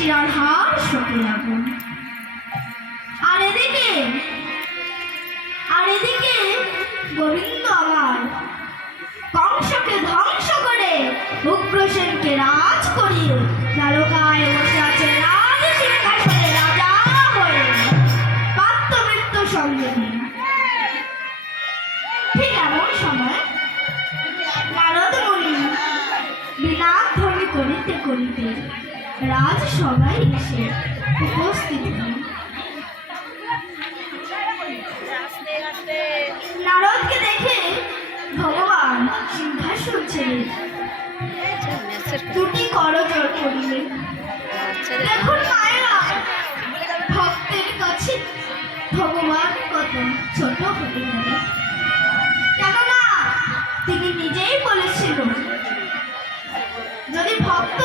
শিরার হার শোকে আগুন। আর এদিকে গোবিন্দ আমার কংসকে ধ্বংস করে উগ্রসেনকে রাজ করিয়ে দ্বারকায় বসে আছে রাজ সিংহাসনে রাজা হয়ে প্রাপ্ত মৃত্যু সঙ্গে নিয়ে। ঠিক এমন সময় নারদ মুনি বিনাধ্বনি করিতে করিতে রাজসভায় এসে উপস্থিত হন। নারদকে দেখে ভগবান সিংহাসন ছেড়ে দুটি করজোড় করিলেন। দেখুন মায়েরা, ভক্তের কাছে ভগবান কত ছোট হতে পারে, কেননা তিনি নিজেই বলেছিল যদি ভক্ত